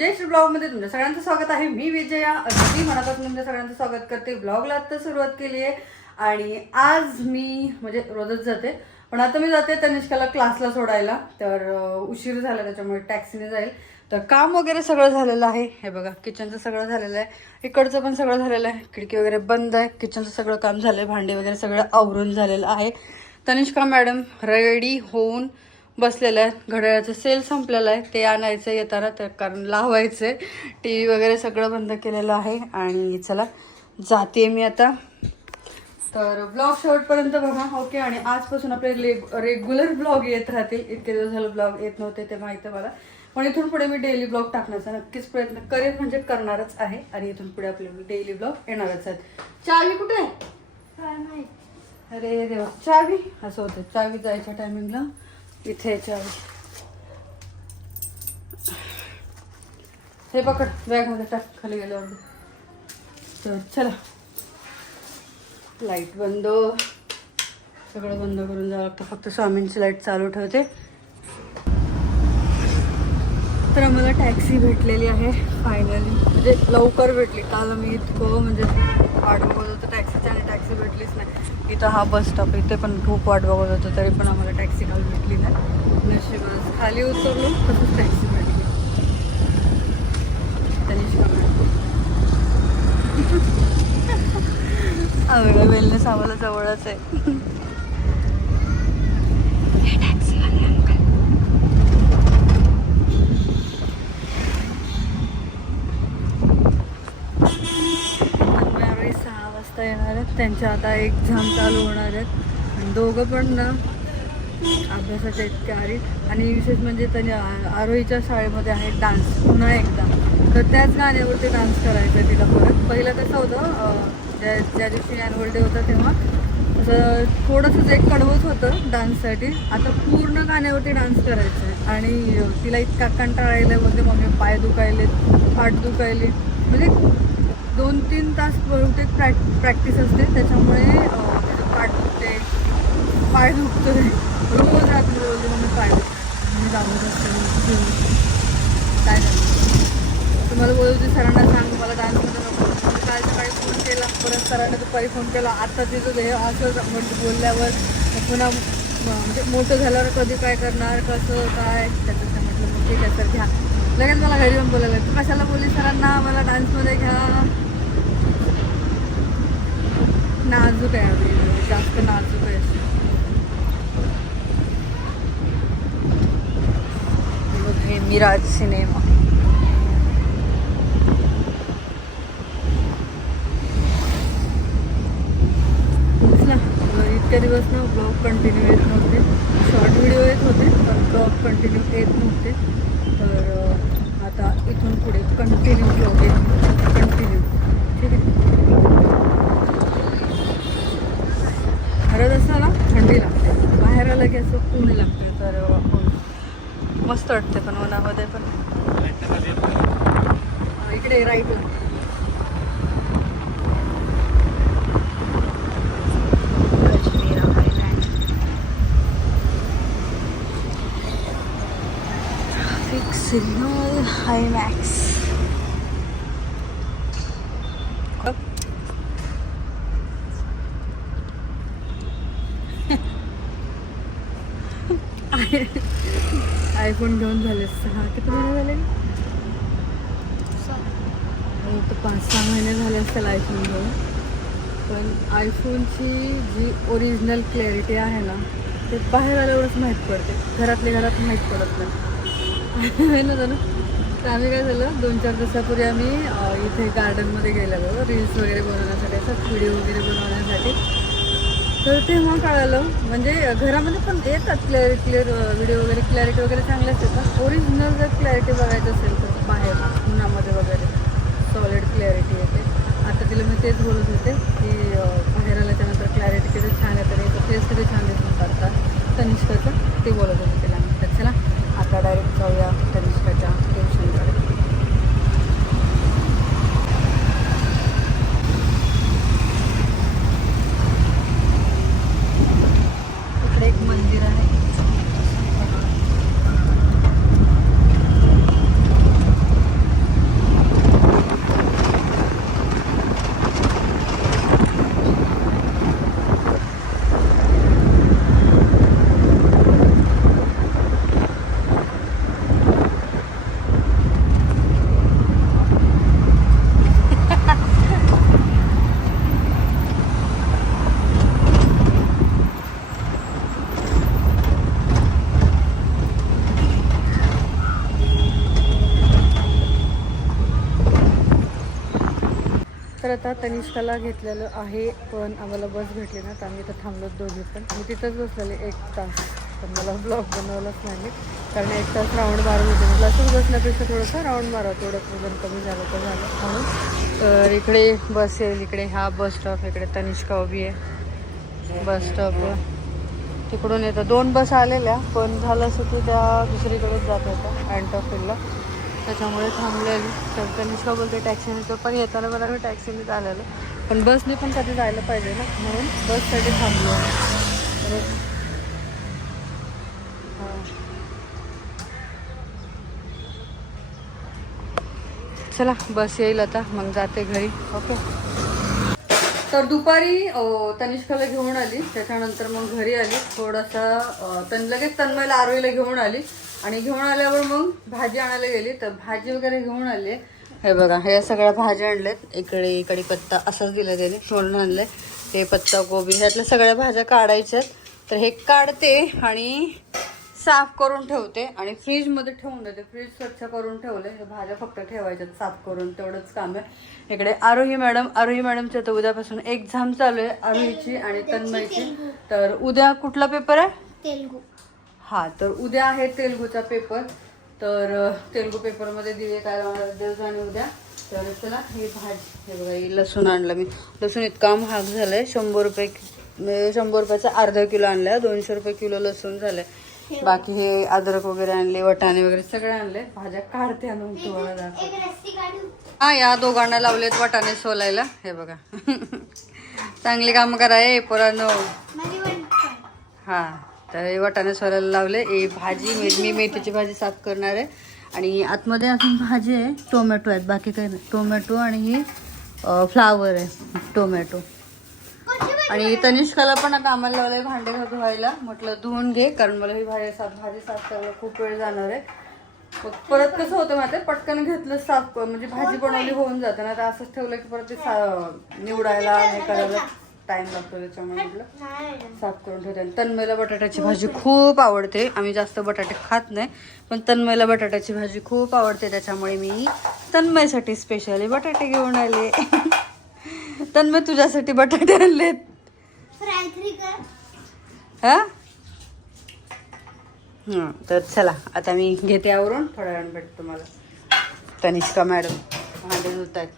विजयश्री ब्लॉगमध्ये तुमच्या सगळ्यांचं स्वागत आहे. मी विजया अगदी मनापासून तुमच्या सगळ्यांचं स्वागत करते. ब्लॉगला आता सुरुवात केली आहे आणि आज मी म्हणजे रोजच जाते, पण आता मी जाते तनिष्काला क्लासला सोडायला. तर उशीर झाला त्याच्यामुळे टॅक्सीने जाईल. तर काम वगैरे सगळं झालेलं आहे. हे बघा किचनचं सगळं झालेलं आहे, इकडचं पण सगळं झालेलं आहे, खिडकी वगैरे बंद आहे, किचनचं सगळं काम झालं आहे, भांडी वगैरे सगळं आवरून झालेलं आहे. तनिष्का मॅडम रेडी होऊन बसलेलं आहे. घड्याळाचं सेल संपलेलं आहे, ते आणायचं येताना, तर कारण लावायचं आहे. टी व्ही वगैरे सगळं बंद केलेलं आहे आणि चला जाते मी आता. तर ब्लॉग शेवटपर्यंत बघा, ओके. आणि आजपासून आपले रेग्युलर ब्लॉग येत राहतील. इतके दिवस झालं ब्लॉग येत नव्हते ते माहिती आहे मला, पण इथून पुढे मी डेली ब्लॉग टाकण्याचा नक्कीच प्रयत्न करेन, म्हणजे करणारच आहे. आणि इथून पुढे आपले डेली ब्लॉग येणारच आहेत. चावी कुठे आहे? अरे देवा, चावी असं होतं. चावी जायच्या टायमिंगला इथे चावी. हे पकड, बॅगमध्ये टाक, खाली गेल्यावर. तर चला, लाईट बंद, सगळं बंद करून जावं लागतं. फक्त स्वामींची लाईट चालू ठेवते. तर आम्हाला टॅक्सी भेटलेली आहे फायनली, म्हणजे लवकर भेटली. काल आम्ही इतकं म्हणजे वाट बघत होतो टॅक्सीची आणि टॅक्सी भेटलीच नाही. इथं हा बस स्टॉप, इथे पण खूप वाट बघत होतो, तरी पण आम्हाला टॅक्सी काल भेटली नाही. नशिबात खाली उतरलो तसंच टॅक्सी भेटली. तनिष्का आवडा वेलनेस आम्हाला जवळच आहे. येणार आहेत, त्यांच्या आता एक्झाम चालू होणार आहेत. आणि दोघं पण ना अभ्यासाच्या इतके आहेत. आणि विशेष म्हणजे त्यांनी आरोहीच्या शाळेमध्ये आहे डान्स, पुन्हा एकदा. तर त्याच गाण्यावरती डान्स करायचा तिला परत. पहिलं कसं होतं, ज्या दिवशी ॲन्युअल डे होता तेव्हा असं थोडंसंच एक कडवंच होतं डान्ससाठी. आता पूर्ण गाण्यावरती डान्स करायचं आहे. आणि तिला इतका कंटाळा यायला, बोलते मम्मी पाय दुखायले, पाठ दुखायले. म्हणजे 2-3 तास बहुतेक प्रॅक्टिस असते, त्याच्यामुळे त्याचं पाठ दुखते, पाय दुखतोय. रोज रात्री बोलते मग मी पाय दुखते, मी जाऊन असते. काय झालं तुम्हाला बोलत होते सरांना सांग मला डान्समध्ये नको. काल सकाळी फोन केला, परत सरांना दुपारी फोन केला. आता तिचं हे असं बोलल्यावर पुन्हा म्हणजे मोठं झाल्यावर कधी काय करणार, कसं काय, त्याचं म्हटलं मग ठीक आहे सर घ्या. लगेच मला घरी येऊन बोलायला, तू कशाला बोलली सरांना मला डान्समध्ये घ्या. नाजूक आहे अभि, जास्त नाजूक आहे. हे मिराज सिनेमा. ना इतक्या दिवस ना ब्लॉग कंटिन्यू येत नव्हते. शॉर्ट व्हिडिओ येत होते पण ब्लॉग कंटिन्यू येत नव्हते. तर आता इथून पुढे कंटिन्यू ब्लॉग येत, कंटिन्यू. ठीक आहे. घरात असताना थंडी लागते, बाहेर आलं की असं ऊन लागते. तर मस्त वाटते पण उन्हामध्ये पण. इकडे राईटला फिक्स सिग्नल हायमॅक्स. आयफोन घेऊन झाले 6 किती महिने झाले? 5-6 महिने झाले असतील आयफोन घेऊन. पण आयफोनची जी ओरिजिनल क्लॅरिटी आहे ना, ते बाहेर आल्यावरच माहीत पडते, घरातल्या घरात माहीत पडत नाही ना जणू. तर आम्ही काय झालं, 2-4 दिवसापूर्वी आम्ही इथे गार्डनमध्ये गेलेलो रील्स वगैरे बनवण्यासाठी, असं व्हिडिओ वगैरे बनवण्यासाठी. तर तेव्हा कळालं, म्हणजे घरामध्ये पण येतात क्लिअर व्हिडिओ वगैरे, क्लॅरिटी वगैरे चांगल्याच येतात. ओरिजिनल जर क्लॅरिटी बघायचं असेल तर बाहेर उन्हामध्ये वगैरे सॉलिड क्लॅरिटी येते. आता तिला मी तेच बोलत होते की बाहेर आल्याच्यानंतर क्लॅरिटी किती छान येते, तर फेस किती छान दिसून काढतात तनिष्काचं, ते बोलत होते तिला. तर चला आता डायरेक्ट जाऊया तनिष्काच्या ट्युशनकडे. इकडे एक मंदिर आहे. तर आता तनिष्काला घेतलेलं आहे, पण आम्हाला बस भेटली ना तर आम्ही इथं थांबलो दोघी पण. मी तिथंच बसलेले 1 तास, पण मला ब्लॉग बनवलाच नाही कारण 1 तास राऊंड मारून होते. म्हटलं असंच बसण्यापेक्षा थोडंसं राऊंड मारा, थोडं वजन कमी झालं तर झालं म्हणून. तर इकडे बस येईल, इकडे हा बस स्टॉप, इकडे तनिष्का उभी आहे बस स्टॉपवर. तिकडून येतं 2 बस आलेल्या, पण झालं असं की त्या दुसरीकडेच जात होत्या अँटॉफिलला, त्याच्यामुळे थांबलेली. तर तनिष्का बोलते टॅक्सीने, तो पण येताना मला मी टॅक्सीनेच आलेलं, पण बसने पण कधी जायला पाहिजे ना, म्हणून बससाठी थांबलो. हां, चला बस येईल आता, मग जाते घरी. ओके. तर दुपारी तनिष्काला घेऊन आली, त्याच्यानंतर मग घरी आली थोडासा, लगेच तन्मयला आरोहीला घेऊन आली, आणि घेऊन आल्यावर मग भाजी आणायला गेली. तर भाजी वगैरे घेऊन आली. हे बघा, हे सगळ्या भाज्या आणल्यात. इकडे कढीपत्ता असंच दिलं त्याने, सोलून आणलंय. ते पत्ता गोबी, ह्यातल्या सगळ्या भाज्या काढायच्यात. तर हे काढते आणि साफ करून ठेवते आणि फ्रीजमध्ये ठेवून देते. फ्रीज स्वच्छ करून ठेवले, हे भाज्या फक्त ठेवायच्यात साफ करून, तेवढंच काम आहे. इकडे आरोही मॅडमच्या तर उद्यापासून एक्झाम चालू आहे, आरोहीची आणि तन्मयची. तर उद्या कुठला पेपर आहे? तेलुगू. हां, तर उद्या आहे तेलुगूचा पेपर. तर तेलुगू पेपरमध्ये दिवे काय लावणार देव आणि उद्या. तर चला, हे भाजी, हे बघा, ही लसूण आणलं मी. लसूण इतका महाग झालं आहे, 100 रुपये, 100 रुपयाचा अर्धा किलो आणला, 200 रुपये किलो लसूण झालं. बाकी हे अद्रक वगैरे आणले, वटाणे वगैरे सगळे आणले. भाज्या काढते आणून तुम्हाला दाखवते. हा, या दोघांना लावलेत वटाणे सोलायला. हे बघा चांगली काम कराय पोरांनो. हा, तर हे वटाणे सोलायला लावले. ही भाजी मी मेथीची भाजी साफ करणार आहे. आणि आतमध्ये अजून भाजी आहे, टोमॅटो आहेत, बाकी काही नाही. टोमॅटो आणि ही फ्लावर आहे, टोमॅटो. आणि तनिष्काला पण आता आम्हाला लावलंय भांडे धुवायला. म्हटलं धुवून घे, कारण मला ही भाजी साफ करायला खूप वेळ जाणार आहे. परत कसं होतं माहिती आहे, पटकन घेतलं साफ, म्हणजे भाजी बनवली होऊन जातं ना. तर असंच ठेवलं की परत ते निवडायला हे करायला टाइम लागतो, त्याच्यामुळे म्हटलं साफ करून ठेवते. तन्मयला बटाट्याची भाजी खूप आवडते. आम्ही जास्त बटाटे खात नाही, पण तन्मयला बटाट्याची भाजी खूप आवडते, त्याच्यामुळे मी तन्मयसाठी स्पेशली बटाटे घेऊन आले. तन्मय तुझ्यासाठी बटाटे आणलेत. हा, तर चला आता मी घेते आवरून, थोड्या वेळानं भेटतो तुम्हाला. तनिष्का मॅडम भांडे धुत आहेत.